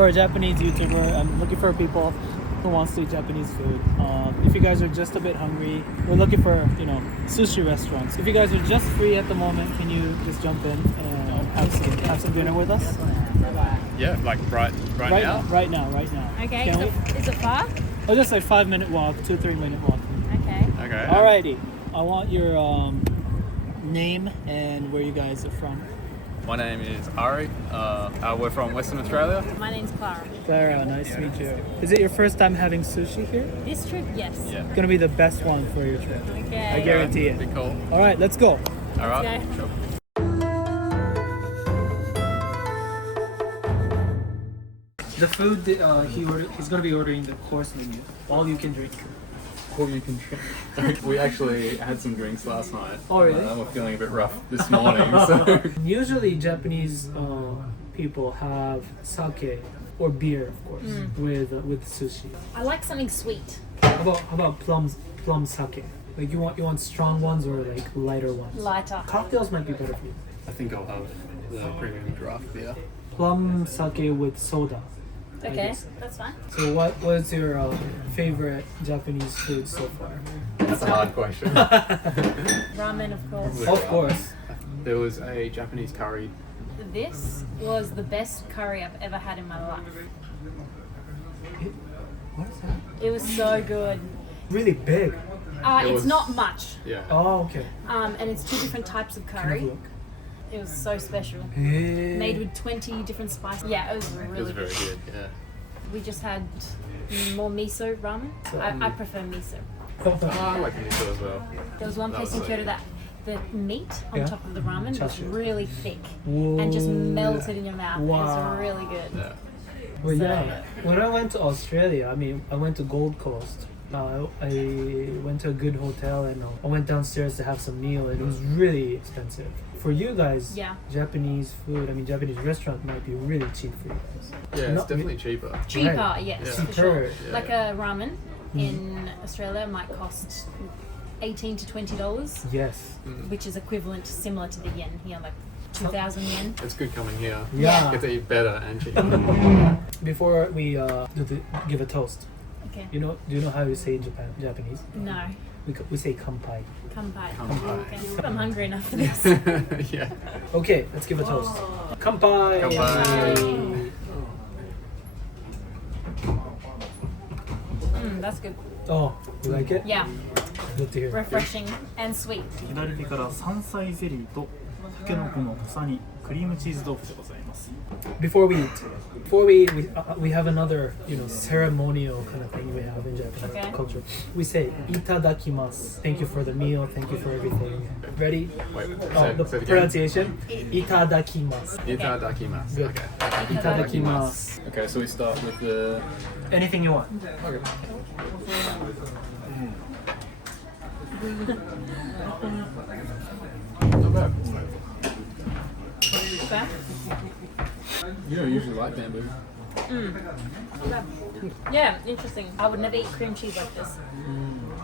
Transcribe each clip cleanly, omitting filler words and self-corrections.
we're a Japanese YouTuber. I'm looking for people who wants to eat Japanese food. If you guys are just a bit hungry, we're looking for, sushi restaurants. If you guys are just free at the moment, can you just jump in and have some dinner with us? Yeah, like right now? Right now. Okay, is it far? Oh, just like 5-minute walk, 2-3 minute walk. Okay. Okay. Alrighty. I want your name and where you guys are from. My name is Ari. We're from Western Australia. My name's Clara. Clara, nice to meet you. Is it your first time having sushi here? This trip, yes. Yeah. It's gonna be the best one for your trip. Okay. I guarantee it. Be cool. Alright, let's go. All right. Let's go. Sure. The food that he's gonna be ordering the course menu. All you can drink. All you can drink. We actually had some drinks last night. Oh, really? We're feeling a bit rough this morning. So Usually Japanese people have sake or beer, of course, with sushi. I like something sweet. How about plum sake? Like you want strong ones or like lighter ones? Lighter. Cocktails might be better for you. I think I'll have the premium draft beer. Plum sake with soda. I Okay, guess. that's fine. So what was your favorite Japanese food so far? That's a hard question. Ramen, of course. Of course. There was a Japanese curry. This was the best curry I've ever had in my life. What is that? It was so good. Really big. It It's was- not much. Yeah. Oh, okay. And it's 2 different types of Can I have a curry. look? It was so special. Hey. Made with 20 different spices. Yeah, it was It was really very good. good. Yeah. We just had more miso ramen. I prefer miso. I like miso as well. There was one That place was in so Kyoto good. that the meat on Yeah. top of the ramen was Chashu. really thick Whoa. and just melted in your mouth. It Wow. was really good. Yeah. Well, yeah. When I went to Australia, I went to Gold Coast. I went to a good hotel and I went downstairs to have some meal and it was really expensive. For you guys, Yeah. Japanese food, Japanese restaurant might be really cheap for you guys. Yeah, it's Not- definitely cheaper. Cheaper, Right. yes, Yeah. for Cheaper. sure. Yeah. Like a ramen in Australia might cost $18 to $20, Yes. which is equivalent to similar to the yen here, like 2,000 yen. It's good coming here. Yeah. Get to eat better and cheaper. Before we give a toast, Okay. do you know how you say Japanese? No. We say kampai. Kampai. Kampai. Okay. I'm hungry enough for this. Yeah. Okay, let's give a toast. Kampai. Kampai. That's good. Oh, you like it? Yeah. Good to hear. Refreshing and sweet. 左手から山菜ゼリーとタケノコの土佐煮クリームチーズ豆腐でございます。 Before we we have another ceremonial kind of thing we have in Japanese Okay. culture. We say itadakimasu. Thank you for the meal. Thank you for everything. Ready? Wait, Oh, the say it again. pronunciation. Itadakimasu. Itadakimasu. Good. Okay. Itadakimasu. Okay, so we start with the. Anything you want. Okay. Not bad. Okay. You don't usually like bamboo. Yeah, interesting. I would never eat cream cheese like this.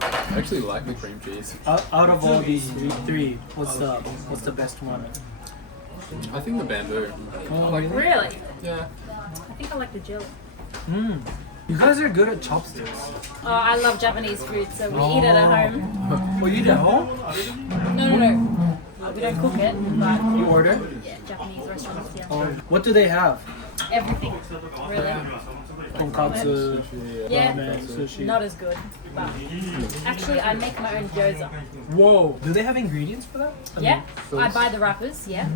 I actually like the cream cheese. Out of all these three, what's the best one? I think the bamboo. Really? Yeah. I think I like the jelly. You guys are good at chopsticks. Oh, I love Japanese food, so we eat it at home. Oh, you eat at home? No. We don't cook it, but You order? yeah, Japanese restaurants, yeah. Oh, what do they have? Everything, really. Tonkatsu, Yeah, ramen, sushi. not as good, but actually I make my own gyoza. Whoa. Do they have ingredients for that? Yeah, so I it's- buy the wrappers, yeah.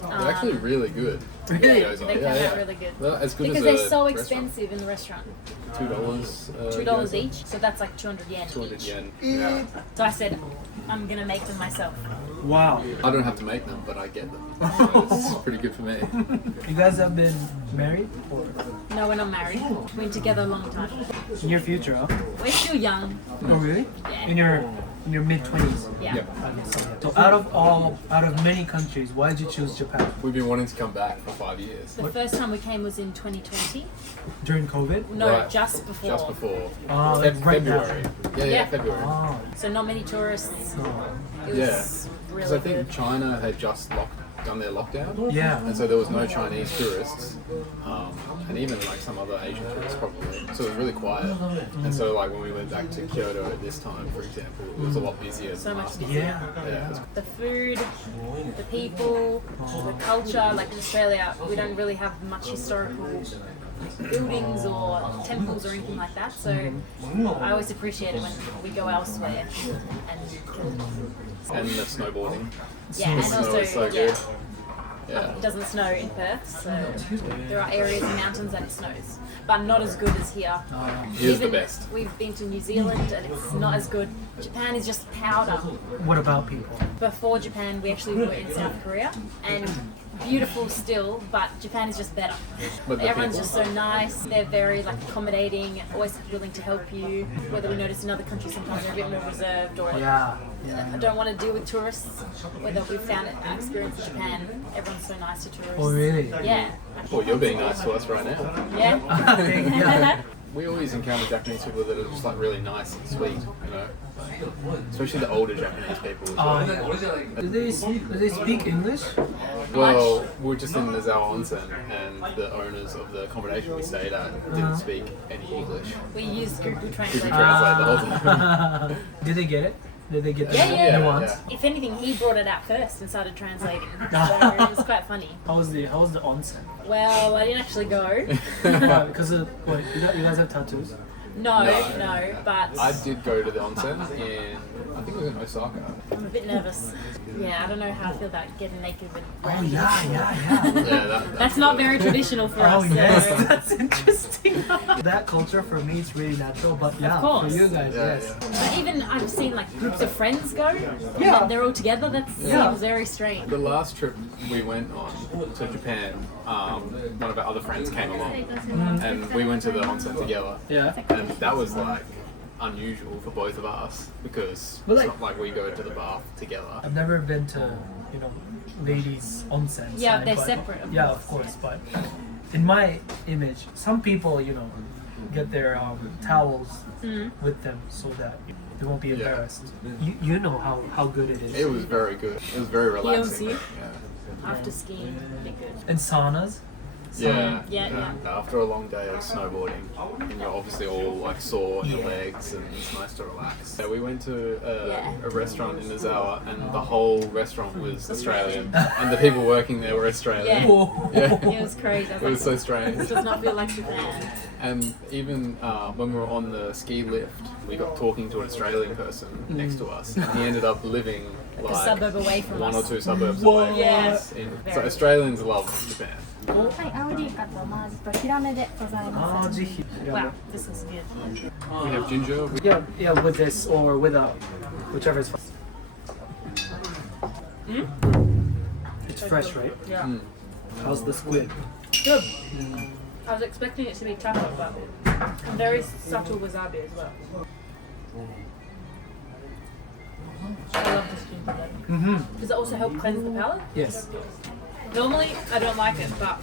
They're actually really good. Really? Goes on. They come out really good. Well, as good Because as they're a so restaurant. expensive in the restaurant. $2. $2 each, so that's like 200 yen 200 each. yen. Yeah. So I said, I'm gonna make them myself. Wow. I don't have to make them, but I get them. So it's pretty good for me. You guys have been married? Or No, we're not married. We've been together a long time. near future, huh? We're still young. Oh, really? Yeah. In your mid-20s. Yeah. Yep. So out of many countries, why did you choose Japan? We've been wanting to come back for 5 years. The first time we came was in 2020. During COVID? No, Right. just before. Just before. Oh, like right now. February. Yeah, Yeah. February. Oh. So not many tourists. It was Because really I think good. China had just done their lockdown. Yeah. And so there was no Chinese tourists. and even like some other Asian tourists probably. So it was really quiet. And so like when we went back to Kyoto at this time, for example, it was a lot busier. So than much last busier. time. Yeah. It was The food, the people, the culture. Like in Australia, we don't really have much historical buildings or temples or anything like that. So I always appreciate it when we go elsewhere and the snowboarding. yeah, and Snow also is so good. Yeah. it doesn't snow in Perth, so there are areas in mountains that it snows, but not as good as here. Here's the best. We've been to New Zealand and it's not as good. Japan is just powder. What about people? Before Japan, we actually were in South Korea, and beautiful still, but Japan is just better. But the Everyone's people- just so nice. They're very like accommodating, always willing to help you. Whether we notice in other countries sometimes they're a bit more reserved or Yeah. I don't want to deal with tourists. Whether we've found it, our experience in Japan, everyone's so nice to tourists. Oh, really? Yeah. Well, you're being nice to us right now. Yeah. Yeah. We always encounter Japanese people that are just like really nice and sweet, you know. Especially the older Japanese people as well. Do they speak English? Well, we were just in Nozawa Onsen, and the owners of the accommodation we stayed at didn't speak any English. We used Google Google Translate. Translate the whole time. Did they get it? Did they get the Yeah. nuance? If anything, he brought it out first and started translating. So it was quite funny. How was the onsen? Well, I didn't actually go. Because of what? You guys have tattoos? No, No. but I did go to the onsen in, I think it was in Osaka. I'm a bit nervous. Yeah, I don't know how I feel about getting naked with Oh random yeah. Yeah, That's not very traditional for Oh us. yes, So. that's interesting. That culture for me is really natural, but yeah, course. for you guys, Yeah, yes. But even I've seen like groups of friends go. Yeah. And they're all together. That Yeah. seems very strange. The last trip we went on to Japan, one of our other friends came along, and we went to the onsen together. Yeah. And that was like unusual for both of us because But, it's like- not like we go to the bath together. I've never been to, ladies' onsen. Yeah, side, they're but- separate, of Yeah, course. of course. But in my image, some people, get their towels with them so that they won't be embarrassed. You know how good it is. It was very good. It was very relaxing. you? Yeah. After skiing, it'd be good. And saunas. Yeah. After a long day of snowboarding, and you're obviously all like sore in your legs, and it's nice to relax. So we went to a restaurant in Nozawa, and the whole restaurant was Australian, and the people working there were Australian. Yeah. Whoa. Yeah. It was crazy. I It was so this strange. does not feel like Japan. And even when we were on the ski lift, we got talking to an Australian person next to us, and he ended up living like A suburb away from one us. or two suburbs Whoa. away from Yeah. us. So Australians love Japan. はい、アオリイカとマアジとヒラメでございま Ah, す。 jihi. Wow, this is good. We have ginger. Yeah, with this or without, whichever is fine. It's fresh, right? Yeah. How's the squid? Good. I was expecting it to be tougher, but very subtle wasabi as well. I love this ginger bread. Mm-hmm. Does it also help cleanse the palate? Yes. Normally, I don't like it, but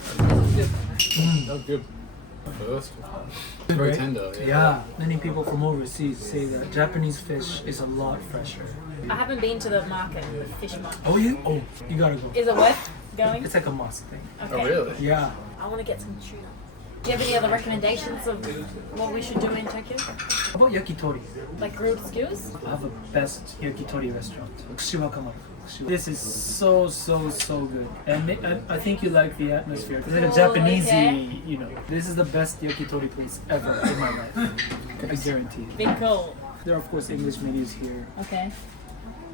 this is good. That was good. First. Very Right? tender. Yeah, many people from overseas say that Japanese fish is a lot fresher. I haven't been to the market, the fish market. Oh, you gotta go. Is it worth going? It's like a must thing. Okay. Oh really? Yeah. I want to get some tuna. Do you have any other recommendations of what we should do in Tokyo? How about yakitori? Like grilled skewers? I have a best yakitori restaurant. Kushiwakamaru. This is so good, and I think you like the atmosphere. It's like a Oh, Japanese, okay. This is the best yakitori place ever in my life. I guarantee. Big cool. There are of course English menus here. Okay.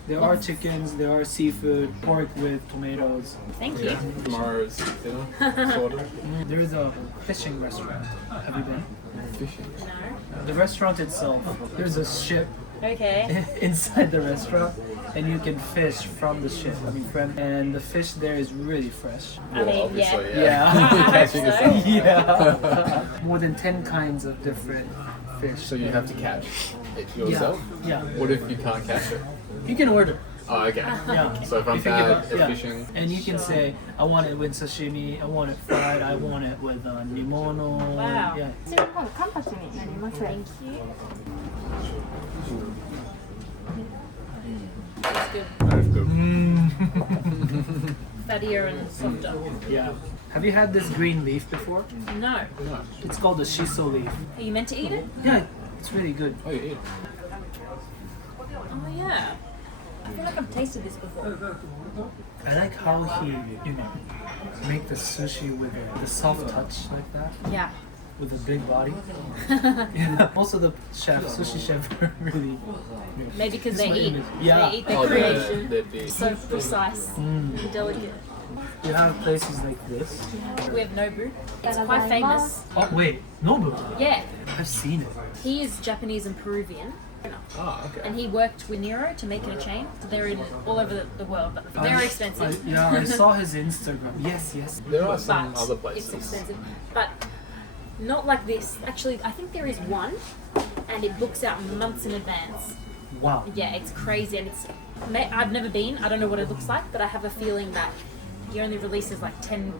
There are chickens, there are seafood, pork with tomatoes. Thank you. Tomorrow's dinner, sort of. There is a fishing restaurant. Have you been? Fishing. No. The restaurant itself, there's a ship Okay. inside the restaurant, and you can fish from the ship. And the fish there is really fresh. I mean, obviously, Yeah. Catching I hope yourself. Yeah. More than 10 kinds of different fish. So you have to catch it yourself? Yeah. What if you can't catch it? You can order. Oh, okay. Yeah. So if I'm If you give bad up, at yeah. fishing, And you can say, I want it with sashimi, I want it fried, I want it with nimono. Wow. Yeah. こちらの方がカンパチになります。 Thank you. That's good. that's good. Mm. Fattier and softer. Yeah. Have you had this green leaf before? No. It's called the shiso leaf. Are you meant to eat it? Yeah, it's really good. Oh, yeah. Oh yeah. I feel like I've tasted this before. I like how he, make the sushi with the soft touch like that, Yeah. with a big body. Yeah. Most of the sushi chefs are really. Maybe because This they is my eat. image. Yeah. They eat their Oh, creation. they're big. So precise and delicate. You have places like this. We have Nobu. It's quite famous. Oh wait, Nobu. Yeah. I've seen it. He is Japanese and Peruvian. Oh, okay. And he worked with Nero to make it a chain. They're in all over the world, but they're expensive. I saw his Instagram. Yes. There are some But other places. it's expensive. But not like this. Actually, I think there is one, and it books out months in advance. Wow. Yeah, it's crazy, and I've never been. I don't know what it looks like, but I have a feeling that he only releases like 10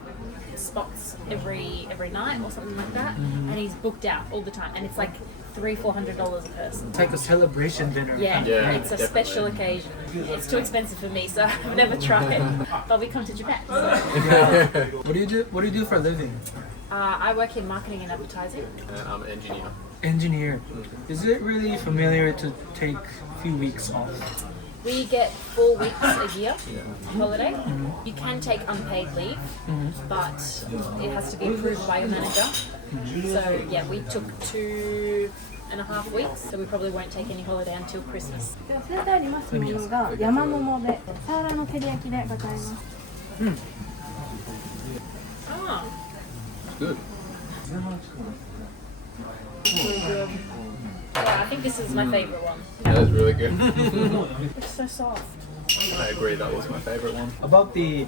spots every night or something like that, and he's booked out all the time, and it's like $300-400 a person. It's like a celebration dinner. Yeah, Yeah, it's a definitely. special occasion. It's too expensive for me, so I've never tried. But we come to Japan. So. What do you do? What do you do for a living? I work in marketing and advertising. And I'm an engineer. Engineer. Is it really familiar to take a few weeks off? We get 4 weeks a year holiday. You can take unpaid leave, but it has to be approved by your manager. So yeah, we took 2.5 weeks, so we probably won't take any holiday until Christmas. それでありますものが山桃でサワラの照り焼きでございます。 Ah, Good. I think this is my favorite one. That is really good. It's so soft. I agree, that was my favourite one. About the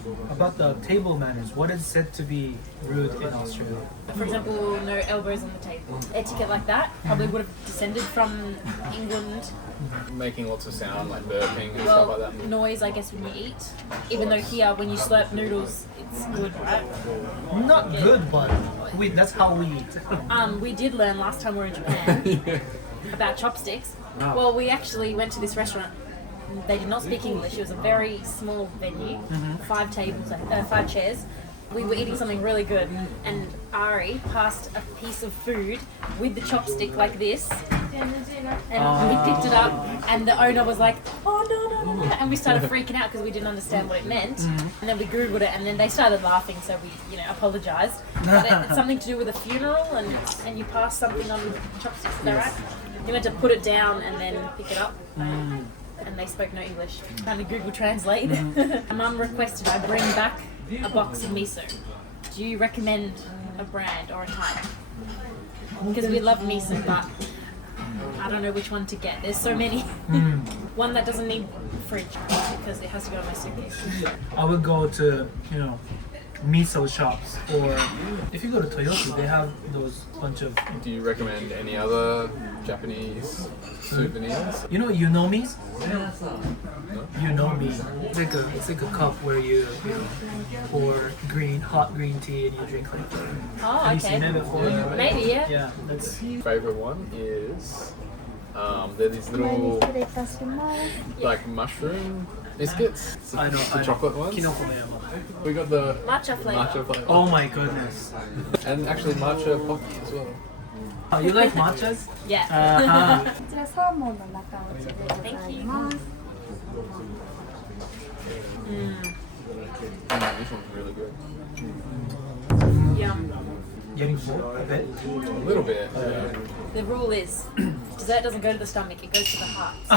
table manners, what is said to be rude in Australia? For example, no elbows on the table. Etiquette like that probably would have descended from England. Making lots of sound, like burping and stuff Well, like that. noise, I guess, when you eat. Even though here, when you slurp noodles, it's good, right? Not good, but that's how we eat. We did learn last time we were in Japan about chopsticks. Wow. Well, we actually went to this restaurant. They did not speak English. It was a very small venue, 5 tables, 5 chairs. We were eating something really good, and Ari passed a piece of food with the chopstick like this, and we picked it up, and the owner was like, "Oh no!" And we started freaking out because we didn't understand what it meant. And then we googled it, and then they started laughing, so we, apologized. But it's something to do with a funeral, and you pass something on with chopsticks. Is that right? You meant to put it down and then pick it up. And they spoke no English. Trying to Google Translate. Mum requested I bring back a box of miso. Do you recommend a brand or a type? Because we love miso, but I don't know which one to get. There's so many. One that doesn't need fridge because it has to go in my suitcase. I would go to, miso shops, or if you go to Toyota, they have those bunch of, Do you recommend any other Japanese souvenirs? Unomi's? Unomi. It's like a cup where you pour hot green tea and you drink like that. Oh, Have you okay. seen it before? Maybe, yeah. Yeah, that's Favorite one is they're these little 失礼いたします。 like mushroom biscuits. I know. The chocolate ones. Kinoko no yama. We got the Matcha flavor. matcha flavor. Oh my goodness. And actually matcha pocky as well. Oh, you like matchas? Yeah. Uh-huh. こちらサーモンの中落ちでございます。 This one's really good. Yum. Getting full a bit. A little bit. Yeah. The rule is, dessert doesn't go to the stomach; it goes to the heart. So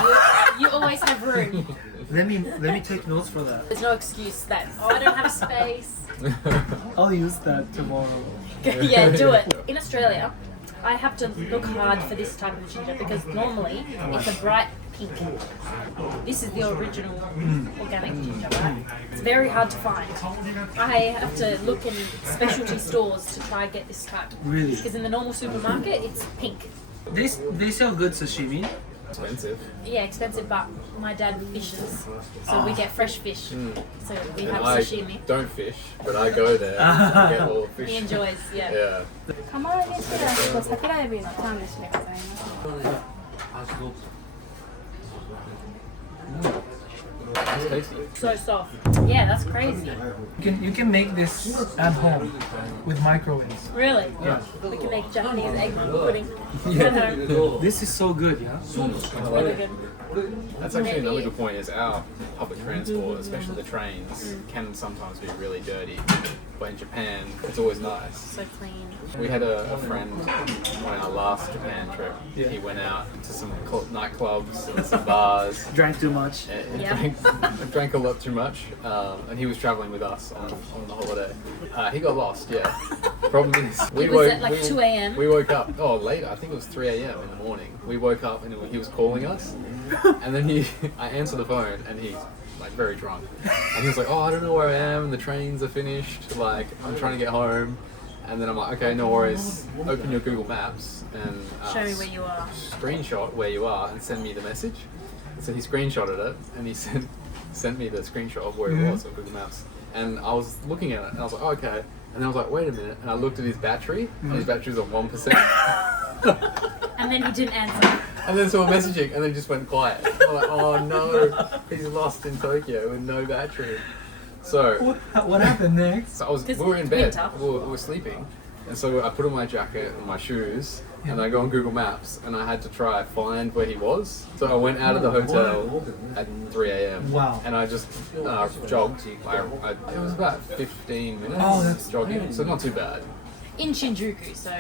you always have room. Let me take notes for that. There's no excuse that I don't have space. I'll use that tomorrow. Yeah, do it. In Australia, I have to look hard for this type of ginger because normally it's a bright pink. This is the original organic ginger, right? It's very hard to find. I have to look in specialty stores to try and get this type. Really? Because in the normal supermarket, it's pink. They sell good sashimi. Expensive. Yeah, expensive, but my dad fishes, so we get fresh fish. So we And have I sashimi. don't fish, but I go there to get all the He fish. enjoys, yeah. Yeah. 釜揚げしらすと桜エビのチャン飯でございます。It's tasty. So soft. Yeah, that's crazy. You can make this at home with microwaves. Really? Yeah. We can make Japanese egg pudding. This is so good, yeah. It's really good. That's actually another good point. Is our public transport, especially the trains, can sometimes be really dirty. But in Japan, it's always nice. So clean. We had a friend on our last Japan trip. He went out to some nightclubs and some bars. Drank too much. Drank a lot too much, and he was traveling with us on the holiday. He got lost. Yeah. Problem is, It was at like 2 a.m. We woke up. Oh, later. I think it was 3 a.m. in the morning. We woke up and he was calling us, and then I answered the phone, and he's like very drunk, and he was like, "Oh, I don't know where I am. The trains are finished. Like, I'm trying to get home." And then I'm like, "Okay, no worries. Open your Google Maps and Show me where you are. Screenshot where you are and send me the message." So he screenshotted it, and he sent me the screenshot of where he was on Google Maps. And I was looking at it, and I was like, oh, "Okay." And then I was like, "Wait a minute." And I looked at his battery, and his battery was on 1%. And then he didn't answer. And then so we're messaging, and then he just went quiet. I'm like, "Oh no, he's lost in Tokyo with no battery." So What happened next? we were in bed, we were sleeping, and so I put on my jacket and my shoes, and I go on Google Maps, and I had to try find where he was. So I went out of the hotel at 3 a.m. Wow. And I just jogged. It was about 15 minutes that's jogging, so not too bad. In Shinjuku, so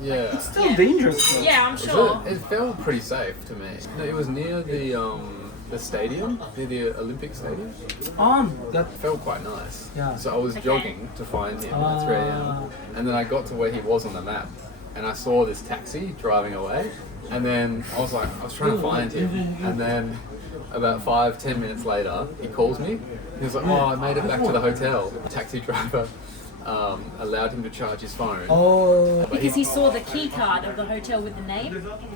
Yeah. It's still dangerous though. yeah, I'm sure. It felt pretty safe to me. No, it was near the stadium, near the Olympic Stadium. That Felt quite nice. Yeah. So I was jogging to find him at 3 a.m. And then I got to where he was on the map, and I saw this taxi driving away. And then I was trying to find him. And then about 5-10 minutes later, he calls me. He was like, "Oh, I made it back to the hotel." The taxi driver allowed him to charge his phone. Because he saw the key card of the hotel with the name,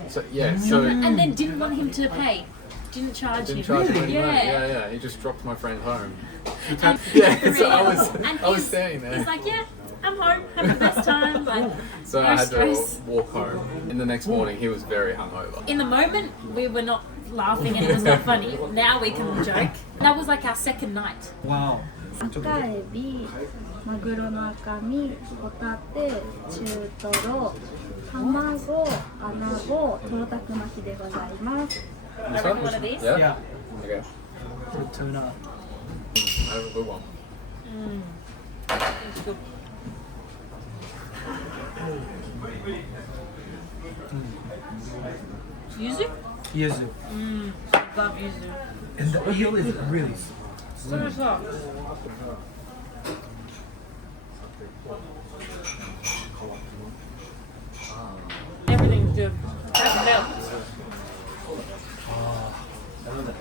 So yeah, so and then didn't want him to pay. Didn't charge didn't him. charge him any money. Yeah. Yeah. He just dropped my friend home. And Yeah, so I and was he's- staying there. He's like, "Yeah, I'm home. Have the best time." Like, So no I had stress. to walk home. In the next morning, he was very hungover. In the moment, we were not laughing and it was not funny. Now we can joke. That was like our second night. wow. 赤エビ、マグロの赤身、ホタテ、中トロ、卵、アナゴ、トロタク巻きでございます。 I reckon one of these. Yeah? Yeah. Okay. Good tuna. I have a good one. It's good. Yuzu? Yuzu. Love yuzu. And the eel is really So soft. Everything's good. That melts.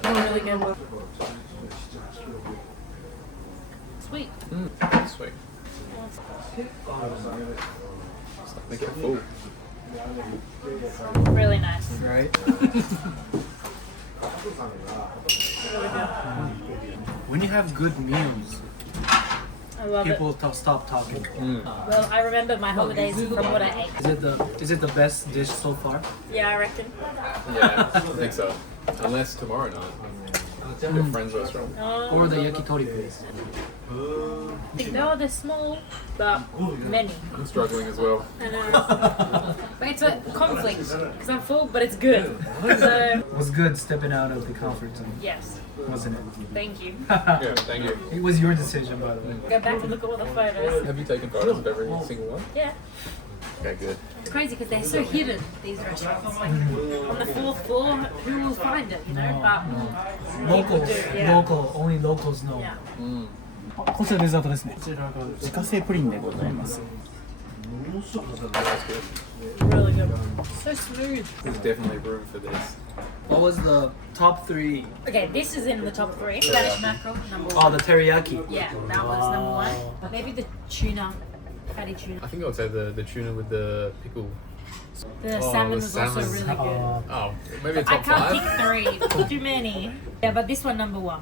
Really good. Sweet. Sweet. Starting to get full. Really nice. right. Really good. When you have good meals, I love it. people stop talking. Well, I remember my holidays from what I ate. Is it the best dish so far? Yeah, I reckon. Yeah, I think so. Unless tomorrow night. Your friend's restaurant. Or the yakitori place? I think they're small, but many. I'm struggling as well. I know. But it's a conflict because I'm full, but it's good. So It was good stepping out of the comfort zone, yes, wasn't it? thank you. Yeah, thank you. It was your decision, by the way. Go back and look at all the photos. Have you taken photos of every single one? Yeah, Okay, good. it's crazy because they're so hidden. These restaurants, like on the 4th floor, who will find it? You know, but people Locals, do. Yeah. local, only locals know. Yeah. こちらデザートですね。こちらが自家製プリンでございます。 That's good. Really good. So smooth. There's definitely room for this. What was the top 3? Okay, this is in the top 3. Spanish mackerel, number 1. Oh, the teriyaki. Yeah, that was number 1. Maybe the tuna, fatty tuna. I think I would say the tuna with the pickle. The Oh, salmon the was also salmon. really good. Oh, maybe a I top can't 5. pick 3. Too many. Yeah, but this one number 1.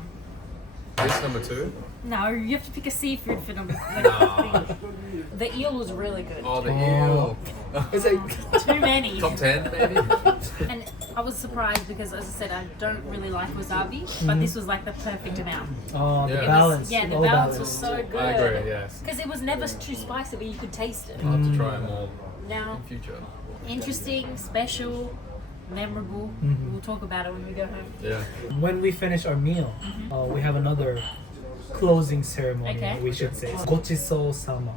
This number 2. No, you have to pick a seafood for number 3. Nah. The eel was really good. Oh, the eel. It's like Too many. Top 10, maybe? And I was surprised because, as I said, I don't really like wasabi, but this was like the perfect amount. oh, the Yeah. balance. Yeah, the all balance was so good. I agree, yes. Because it was never too spicy, but you could taste it. I'll have to try more Now, in future. interesting, special, memorable. We'll talk about it when we go home. Yeah. When we finish our meal, we have another closing ceremony. Okay. We should say gochiso-sama,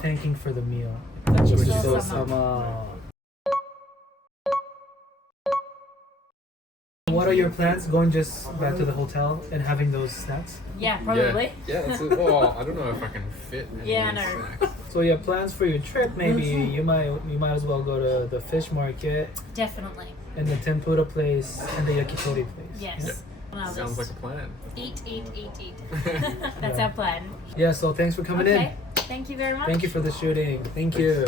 thanking for the meal. Gochiso-sama. What are your plans? Going just back to the hotel and having those snacks? Yeah, probably. Yeah, that's it. Oh, I don't know if I can fit any Yeah, I know. snacks. So you have plans for your trip? Maybe you might as well go to the fish market Definitely. and the tempura place and the yakitori place. Yes. On our Sounds like list. a plan. Eat. That's our plan. Yeah. So thanks for coming Okay. in. Thank you very much. Thank you for the shooting. Thank you.